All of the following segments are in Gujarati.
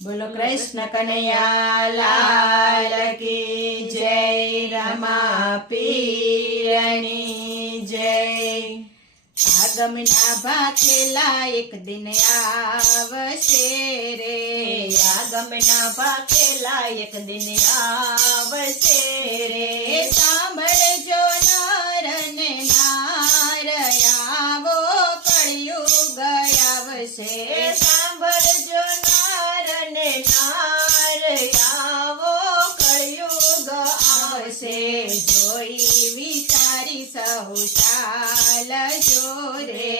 બોલો કૃષ્ણ કનૈયા લાલ કી જય, રમા પીરની જય। આગમના ભાખેલા એક દિન આવશે રે, આગમના ભાખેલા એક દિન આવશે રે। સાંભળજો નર ને નાર, આવો કળિયુગ આવશે। સાંભળજો નર ને નાર, આવો કળિયુગ આવશે। જોઈ વિચારી સહુ ચાલજો રે,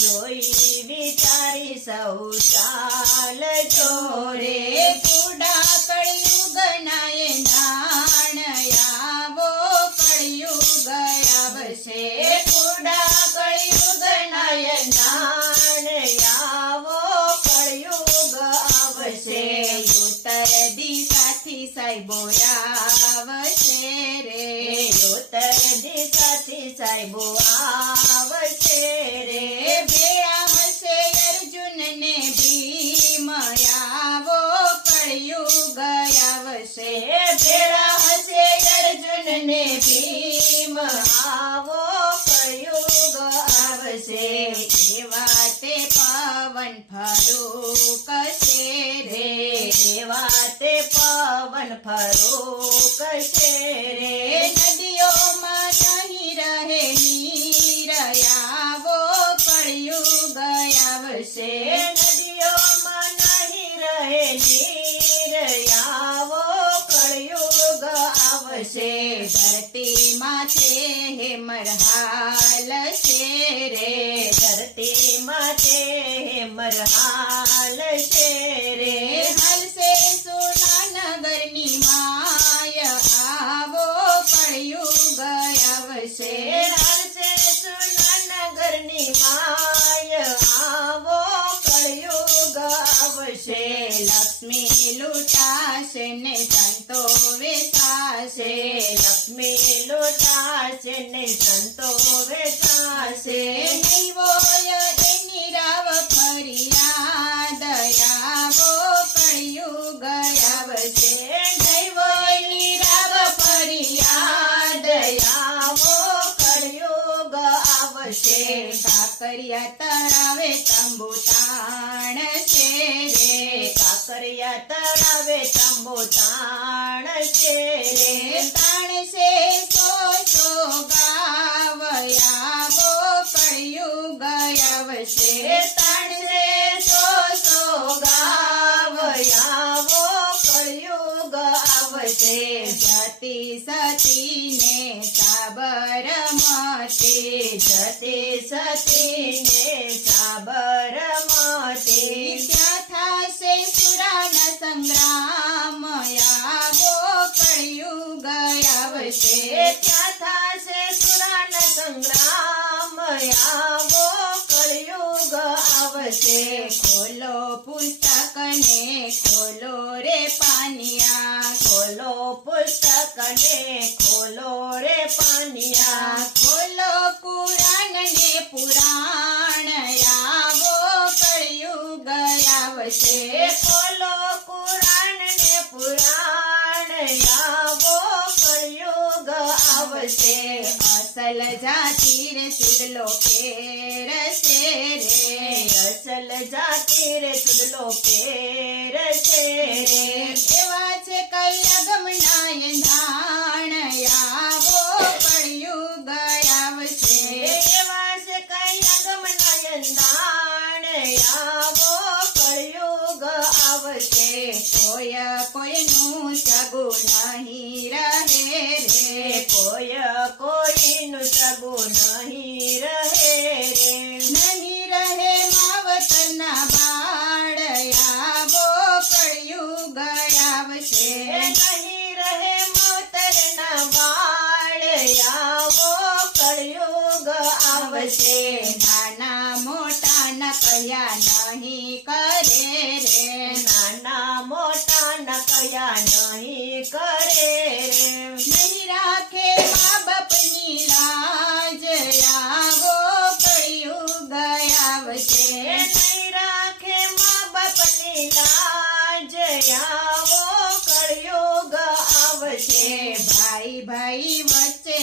જોઈ વિચારી સહુ ચાલજો રે। કુડા કળિયુગ નાય નાણ, આવો કળિયુગ આવશે। કુડા કળિયુગ નાય નાણ, આવો કળિયુગ આવશે। ઉત્તર દિશાથી સાહેબો આવશે રે, ઉત્તર દિશાથી સાહેબો આવશે રે। ભેળા હશે અર્જુન ને ભીમ, આવો કળિયુગ આવશે। ભેળા હશે અર્જુન ને ભીમ, આવો કળિયુગ આવશે। એવા તે પવન ફરૂક છે રે, એવા તે પવન ફરૂક છે રે। નદીઓમાં નહીં રહે નીર, આવો કળિયુગ આવશે। નદીઓમાં નહીં રહે નીર, આવો કળિયુગ આવશે। ધરતી માથે હેમરહાલ છે રે, ધરતી માથે હેમરહાલ છે રે। હાલશે સોનાનગરની માય, આવો કળિયુગ આવશે। હાલશે સોનાનગરની માય, આવો કળિયુગ આવશે। લક્ષ્મી લૂંટાશે ને સંતો વેચાશે, લક્ષ્મી લૂંટાશે ને સંતો વેચાશે। નહીં હોય એની રાવ ફરિયાદ, આવો કળિયુગ આવશે। નહીં હોય ની રાવ ફરિયાદ, આવો કળિયુગ આવશે। કાકરિયા તળાવે તંબુ તાણશે રે, કાકરિયા તળાવે તંબુ તાણશે રે। તાણશે સો ગાવ, આવો કળિયુગ આવશે। તાણશે સો ગાવ, આવો કળિયુગ આવશે। જતી સતી ને સાબરમતી, જતી સતી ને સાબરમતી। ત્યાં થશે સુરાના સંગ્રામ, આવો કળિયુગ આવશે। ત્યાં થશે સુરાના સંગ્રામ, આવો કળિયુગ આવશે। ખોલો પુસ્તક ને ખોલો રે પાનિયા, ખોલો પુસ્તક ને ખોલો રે પાનિયા। ખોલો કુરાન ને પુરાણ, આવો કળિયુગ આવશે। ખોલો કુરાન ને પુરાણ, આવો કળિયુગ આવશે। અસલ જાતિ રે સુડલો પહેરશે રે, અસલ જાતિ રે સુડલો પહેરશે રે। એવા છે કલગમના એંધાણ, આવો કળિયુગ આવશે। એવા છે કલગમના એંધાણ, આવો કળિયુગ આવશે। કોઈ કોઈનું સગું નહીં રહે રે, કોઈ કોઈનું સગું નહીં રહે રે। નહીં રહે માવતરના બાળ, આવો કળિયુગ આવશે। નહીં રહે માવતરના બાળ, આવો કળિયુગ આવશે। નાના મોટા ન કયા નહીં કરે રે, નાના મોટા ન કયા નહીં કરે રે। નહીં રાખે મા બાપની લાજ, આવો કળિયુગ આવશે। નહીં રાખે મા બાપની લાજ, ભાઈ ભાઈ વચ્ચે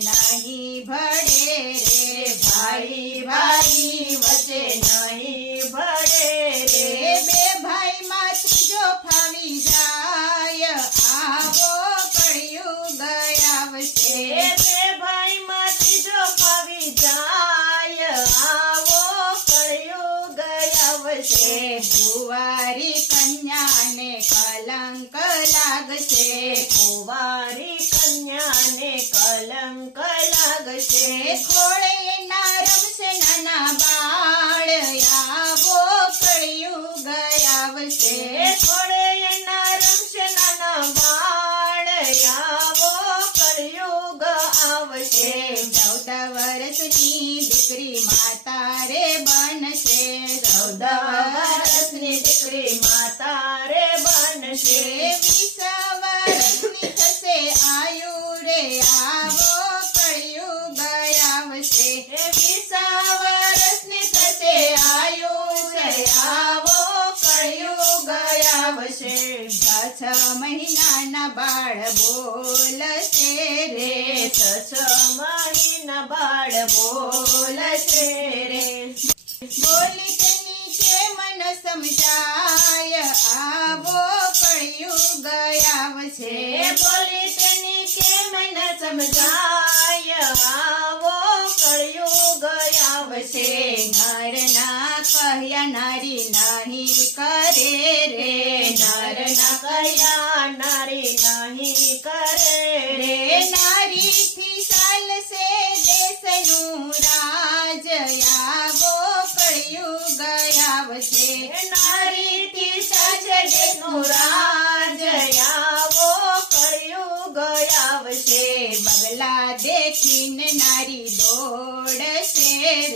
નહીં ભળે રે, ભાઈ ભાઈ વચ્ચે નહીં ભળે રે, બે ભાઈમાં ત્રીજો ફાવી જાય, આવો કળિયુગ આવશે. બે ભાઈમાં ત્રીજો ફાવી જાય, આવો કળિયુગ આવશે. કુંવારી કન્યાને કલંક લાગશે, કુંવારી કન્યાને કલંક લાગશે. ખોળે ના રમશે નાના બાળ, આવો કળિયુગ આવશે. થોડે એના રમશે નાના બાળ, આવો કળિયુગ આવશે. 14 વર્ષની દીકરી માતા રે બનશે, 14 વર્ષની દીકરી માતા રે બનશે. 20 વર્ષની થશે આયુ રે, આવો કળિયુગ આવશે. 20 વર્ષની થશે આયુ રે, આવો કળિયુગ આવશે. 6 મહિનાના બાળ બોલશે રે, 6 મહિના બાળ બોલશે રે, બોલી તેની કે મન સમજાય, આવો કળિયુગ આવશે. બોલી તેની કેમ ન સમજાય, આવો કળિયુગ આવશે. નરના કહ્યા નારી નહીં કરે રે, નરના કહ્યા નારી નહીં કરે રે, નારીથી ચાલશે દેશનું રાજ, આવો કળિયુગ આવશે. નારીથી સાચે દેશનું રાજ, આવો કળિયુગ આવશે. બગલા દેખીને નારી દોડશે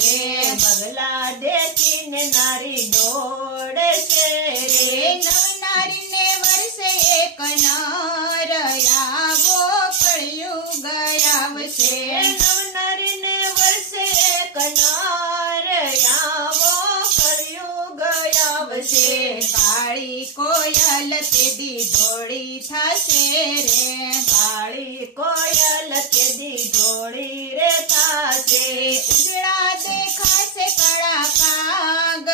રે, બગલા દેખીને નારી દોડશે રે, નારીને વર્ષે એક નર, આવો કળિયુગ આવશે. નવનારીને વર્ષે એક નર, આવો કળિયુગ આવશે. કાળી કોયલ તેદી ધોળી થશે રે, કાળી કોયલ તેદી ધોળી રે થાશે. ઉજળા દેખાશે કળા કાગ,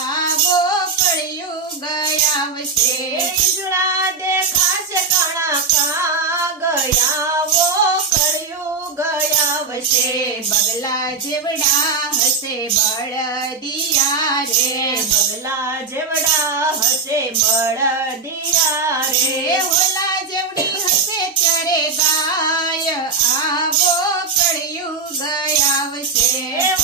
આવો કળિયુગ આવશે. ઉજળા દેખાશે કાળા કાગ, આવો કળિયુગ આવશે. બગલા જેવડા હશે બળદિયા રે, બગલા જેવડા હશે બળદિયા રે, ઓલા જેવડી હશે ત્યારે ગાય, આવો કળિયુગ આવશે.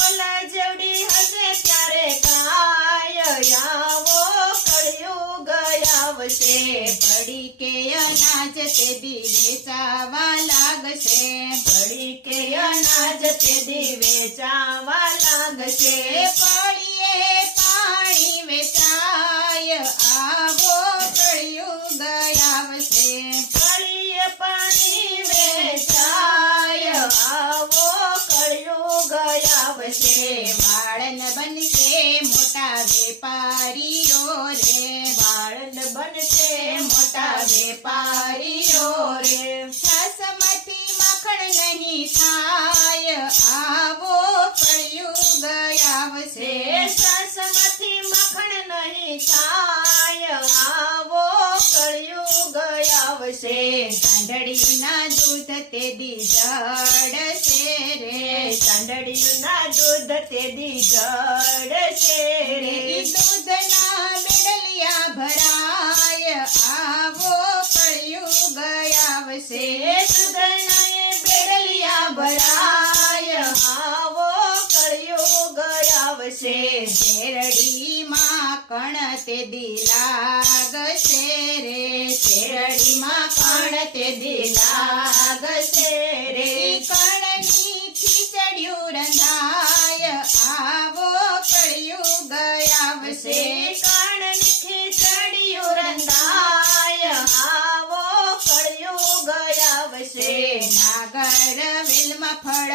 ઓલા જેવડી હશે ત્યારે ગાય, આવો કળિયુગ આવશે. પડી કે અનાજ તેદી વેચાવા લાગશે, પડી કે અનાજ તેદી વેચાવા લાગશે. પડીએ પાણી વેચાય, આવો કળિયુગ આવશે. પડીએ પાણી વેચાય, આવો કળિયુગ આવશે. વાળન બનશે મોટા વેપારીઓ રે, વાળન બનશે મોટા વેપારીઓ રે, છાસમાંથી માખણ નહીં થાય, આવો કળિયુગ આવશે. સાસમાંથી માખણ નહીં થાય, આવો કળિયુગ આવશે. સાંઢળીના દૂધ તેદી જડશે રે, ચાંદડીના દૂધ તેદી જડશે રે, દૂધના બેડલિયા ભરાય, આવો કળિયુગ આવશે. સુદર્ણાએ બેડલિયા ભરાય, આવો કળિયુગ આવશે. શેરડીમાં કણ તેદી લાગશે રે, શેરડીમાં કણ તેદી લાગશે રે, કણની ખીચડિયું રંધાય, આવો કળિયુગ આવશે. કાણની ખીચડીયું રંધાય, આવો કળિયુગ આવશે. નાગર વેલમાં ફળ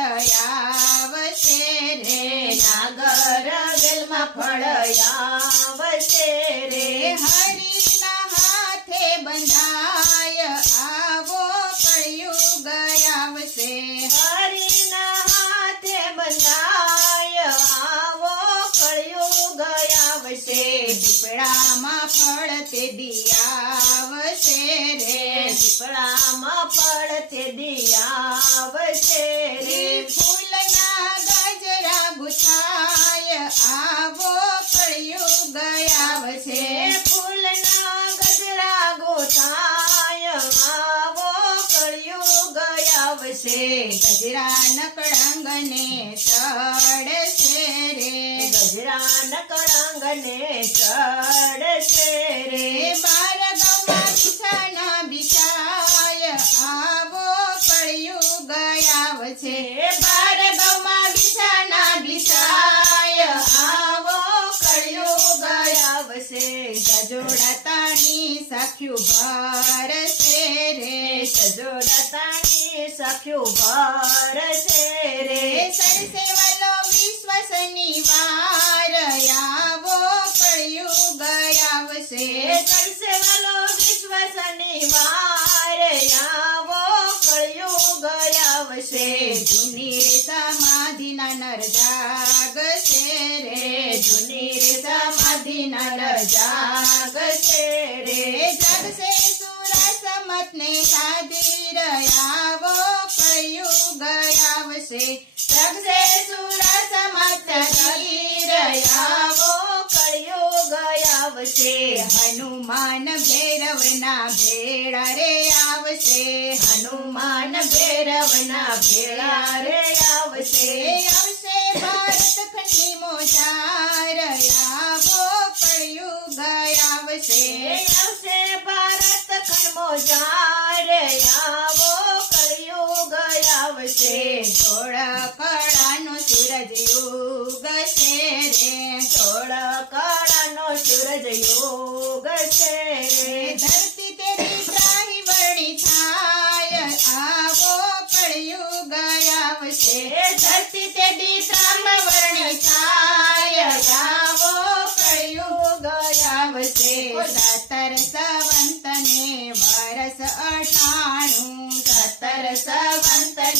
આવશે રે, નાગર વેલમાં ફળ આવશે રે, હરીના હાથે બંધાય, આવો કળિયુગ દીપડામાં ફળ તે દિયાવશે રે દીપડામાં ફળ તે દિયાવશે રે ફૂલના ગજરા ગુથાય આવો કળિયુગ આવશે ફૂલના ગજરા ગોથાય આવો કળિયુગ આવશે ગજરા નકળંગને ચડશે રે ગજરા નકળંગને ચડશે રે બાર ગૌમાં બિછાના બિછાય આવો કળિયુગ આવશે બાર ગૌમાં બિછાના બિછાય આવો કળિયુગ આવશે સજોડા તાણી સાખ્યું ભરશે રે સજોડા તાણી સખ્યું ભરશે રે સરસે વાલો વિશ્વ શનિવાર આવો કળિયુગ આવશે કરશે વાલો વિશ્વ શનિવાર આવો કળિયુગ આવશે જૂની રે સમાધિના નર જાગશે રે જૂની રે સમાધિના નર જાગશે રે જાગશે સુરા સમતને હાજર આવો કળિયુગ આવશે જગશે સુરા સમત હાજર આવો કળિયુગ આવશે હનુમાન ભૈરવના ભેળા રે આવશે હનુમાન ભૈરવના ભેળા રે આવશે આવશે ભારત ખંડની મોજાર આવો કળિયુગ આવશે આવશે ભારત ખંડમો જારે આવો કળિયુગ આવશે થોડ કળાનો સૂરજ યુગ છે રે થોડ કળાનો સૂરજ યોગ છે રે ધરતી તેરી ત્રાહી વર્ણી છાય આવો કળિયુગ આવશે ધરતી તેરી ત્રામ વર્ણી છાય આવો કળિયુગ આવશે સતર સંવંતને વરસ 98 સતર સંવંતને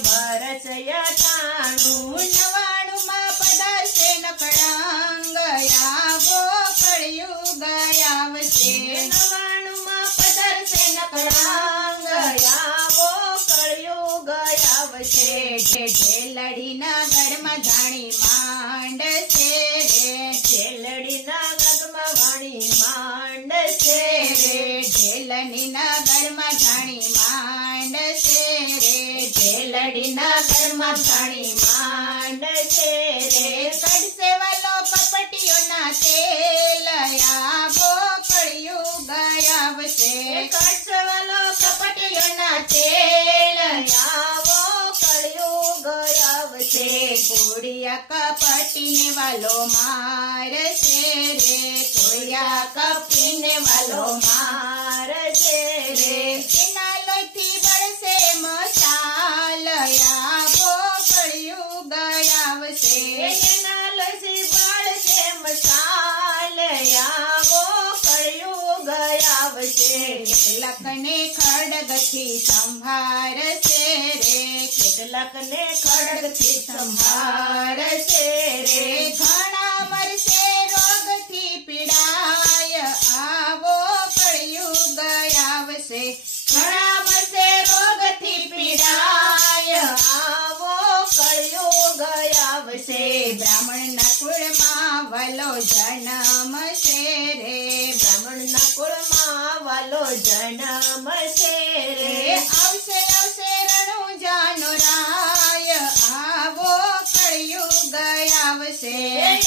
વરસ 98 99 માં પધારશે નકળંગ આવો કળિયુગ આવશે 99 માં પધારશે નકળંગ આવો કળિયુગ આવશે ઢેલડીના ગઢમાં ધાણી માંડશે રે છેલડીના ગગમાં વાણી માંડશે રે ઢેલણીના ગઢમાં ધાણી માંડશે રે છેલડીના ઘરમાં ધાણી માંડશે રે કડશે વાલો કપટીઓના તેલ આવો કળિયુગ આવશે કડસવાલો કપટીઓના તેલ આવો કળિયુગ આવશે કોડિયા કપટીને વાલો મારશે રે કોળિયા કપટીને વાલો મારશે રે એના લોહીથી બળશે મસાલ આવો કળિયુગ આવશે એના લોહી બળશે મસાલ આવો કળિયુગ આવશે કેટલાકને ખડગથી સંભાળશે રે કેટલાકને ખડગથી સંભાળશે રે ઘણા મરશે રોગથી પીડાય આવો કળિયુગ આવશે ઘણા મરશે રોગથી પીડાય આવો કળિયુગ આવશે બ્રાહ્મણના કુળમાં વાલો જન્મ છે રે બ્રાહ્મણના કુળમાં વાલો જન્મ છે રે આવશે આવશે રણુજાનો રાય આવો કળિયુગ આવશે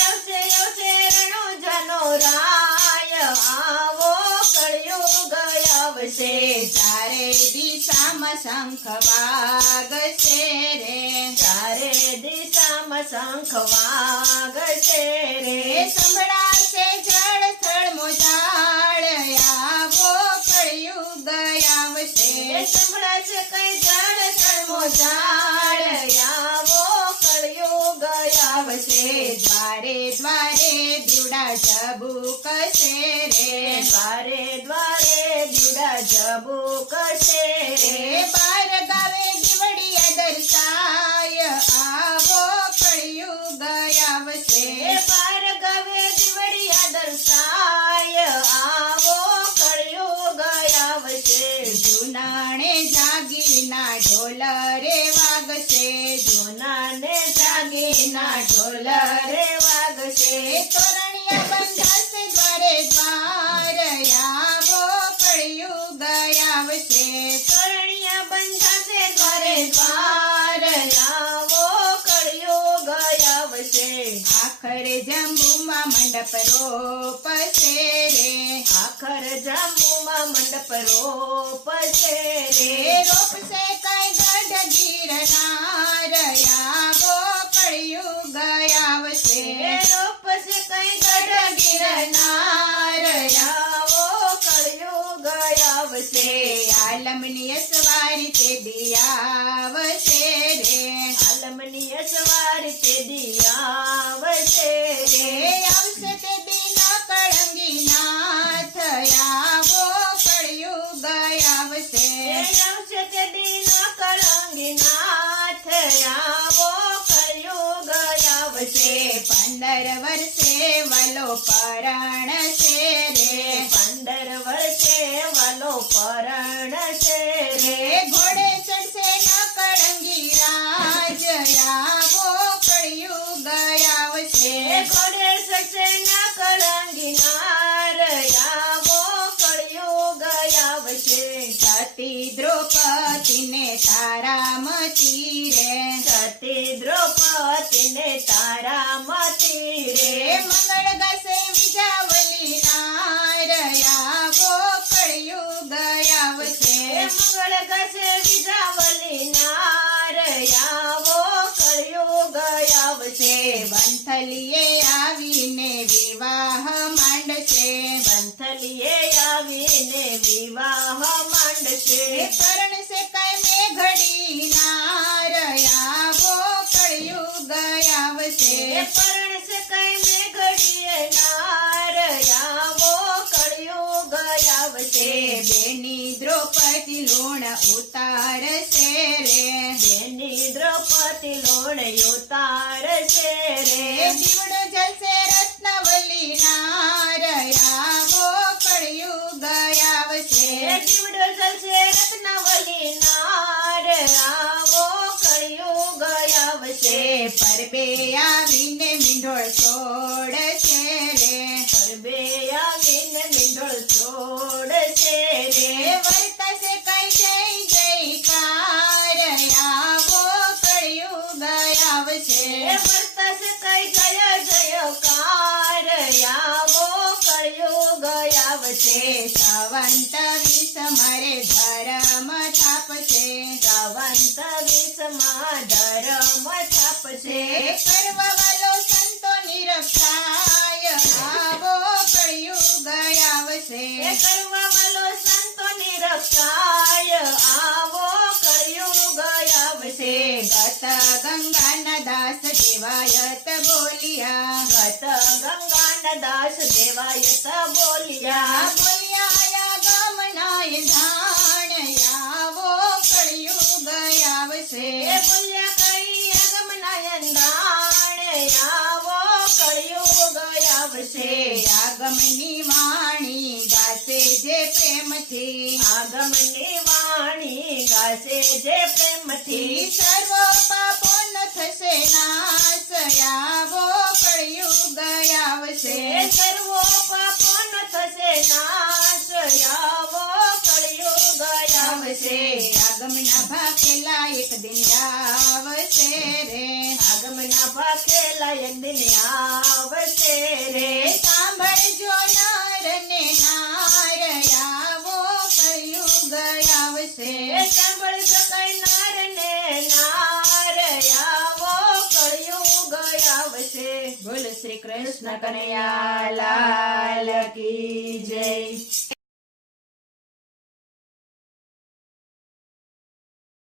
આવશે આવશે રણુજાનો રાય આવો કળિયુગ આવશે ચારે દિશામાં શંખ વાગશે રે ચારે દિશામાં શંખ વાગશે રે સંભળાશે જળ સ્થળ મોજાળ આવો કળિયુગ આવશે સંભળાશે કઈ જળ સળમો ઝાડ આવો કળિયુગ આવશે દ્વારે દ્વારે દીવડા ઝબૂકશે રે દ્વારે દ્વારે દીવડા ઝબૂકશે રે બાર ગાવે દીવડિયા દર્શાય આવો કળિયુગ આવશે બાર ગવે દીવડિયા દર્શાય ઢોલ રે વાગશે. જૂનાને દાગીના ઢોલ રે વાગશે. તોરણિયા બંધાશે દ્વારે દ્વાર, આવો કળિયુગ આવશે. તોરણિયા બંધાશે દ્વારે દ્વાર, આવો કળિયુગ આવશે. આખર જંબુમાં મંડપ રોપશે રે. આખર જાંબુમાં મંડપ રોપશે રે. રોપશે કઈ ગઢ ગિરનાર, આવો કળિયુગ આવશે. રોપશે કઈ ગઢ ગિરનાર, આવો કળિયુગ આવશે. આલમની અસવારી તે દિયાવશે રે. આલમની અસવારી તે દિયાવશે રે. આવશે તે દિના કળંગી નાથ, આવો કળિયુગ આવશે. આવશે તે દિન કળંગીનાથ, આવો કળિયુગ આવશે. 15 વર્ષે વલો પરણશે રે. 15 વર્ષે વાલો પરણશે રે. ઘોડે ચડશે ન કળંગી રાજ, આવો કળિયુગ આવશે. ઘોડે ચડશે ના કળંગીનાર, આવો કળિયુગ આવશે. સતી દ્રૌપદીને તારામતી રે. સતી દ્રૌપદીને તારામતી રે. મંગળ ગાશે વિજાવલી નાર, આવો કળિયુગ આવશે. મંગળ ગાશે વિજાવલી નાર, આવો કળિયુગ આવશે. વંથલીએ આવીને વિવાહ માંડશે. વંથલીએ આવીને વિવાહ માંડશે. પરણશે કઈ મેઘડી નાર, આવો કળિયુગ આવશે. પરણશે કઈ મેઘડીએ નાર, આવો કળિયુગ આવશે. બેની દ્રૌપદી લૂણ ઉતારશે રે. બેની દ્રૌપદી લોણ ઉતારશે રે. દીવડો જલશે રત્નવલી નાર, આવો કળિયુગ આવશે. જીવડો જલશે રત્નવલી નાર, આવો કળિયુગ આવશે. પરબે આવીને મીંઢોળ છોડશે રે. પરબે આવીને મીંઢોળ છોડશે રે. વર્તશે કઈ જય જયકાર, આવો કળિયુગ આવશે. વર્તશે કઈ જય જયકાર, આવો કળિયુગ આવશે. સંવંત 20 મારે ધર્મ થાપશે. સંવંત 20 ધર્મ થાપશે. કરવા વાલો સંતોની રક્ષાય, આવો કળિયુગ આવશે. કરવા વાલો સંતોની રક્ષાય, આવો કળિયુગ આવશે. ગત ગંગાના દાસ દેવાયત બોલિયા. ગત ગંગાના દાસ દેવાયત બોલ્યા. બોલિયા ગમનાય ધાણ, આવો કળિયુગ આવશે. બોલ્યા કઈ આગમનાયન દાણ, આવો કળિયુગ આવશે. આગમની વાણી ગાશે જે પ્રેમથી. આગમની વાણી ગાશે જે પ્રેમથી. સર્વ પાપોનો થશે નાશ, આવો કળિયુગ આવશે. સર્વો પાપોનો થશે નાશ, આવો કળિયુગ આવશે. આગમના ભાખેલા એક દિન આવશે રે. આગમના ભાખેલા એક દિન આવશે રે. સાંભળજો નર ને નાર, આવો કળિયુગ આવશે. સાંભળજો કઈ નર ને નાર, આવો કળિયુગ આવશે. બોલ શ્રી કૃષ્ણ કૃષ્ણ કનૈયા લાલ કી જય.